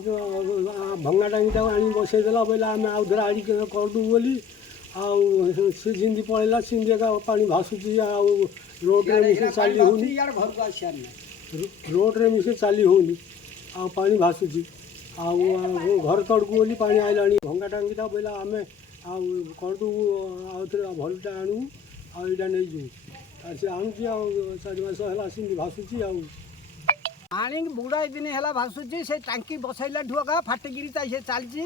भंगा टांगीटा आनी बसईदेला बोले आम आउ थे आड़ी करदू बोली सी सिंधी पलैला सिंधी का पानी भासुची रोड्रे मिसे चली होनी रोड्रे मिसे चली होनी पानी भासुची घर तड़कू बोली पानी आइला भंगा टांगीटा बोले आम करदू आउ थे भलटा आणु आईटा नहीं जाऊ सी आणुची चारि मास है सिंधी भासुची पानी बुढ़ाई दिन है भासुची से टांकी बसैला ढुका फाटिकी से चलती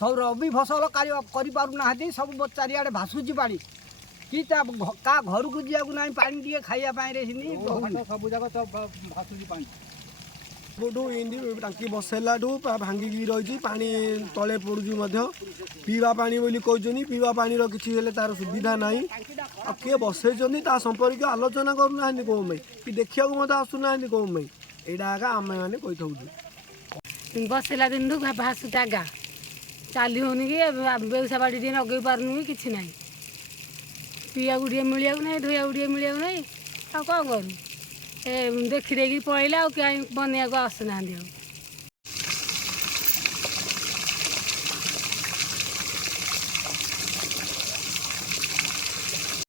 सब रबी फसल करना सब चारिड़े भासुची पानी कि का घर को जावाक ना पानी टे खाइबापी सब जाक सब भासुची पानी टांकी बसैला भांगिकी रही पानी तले पड़ू पीवा पानी बोली कहते पीवा पानी किसी तार सुविधा ना किए बसई संपर्क आलोचना करना कौन कि देखा मत आसुना कौन यहाँ आम मैंने कही बसला दिन भासुच आगा चली होनी कि बेउसा बाड़ी टे लगे पार्न कि ना पीवा टे मिले ना धोया टे मिले ना आ कौन करूँ देखी देखी पलैला कहीं बनैया आसुना।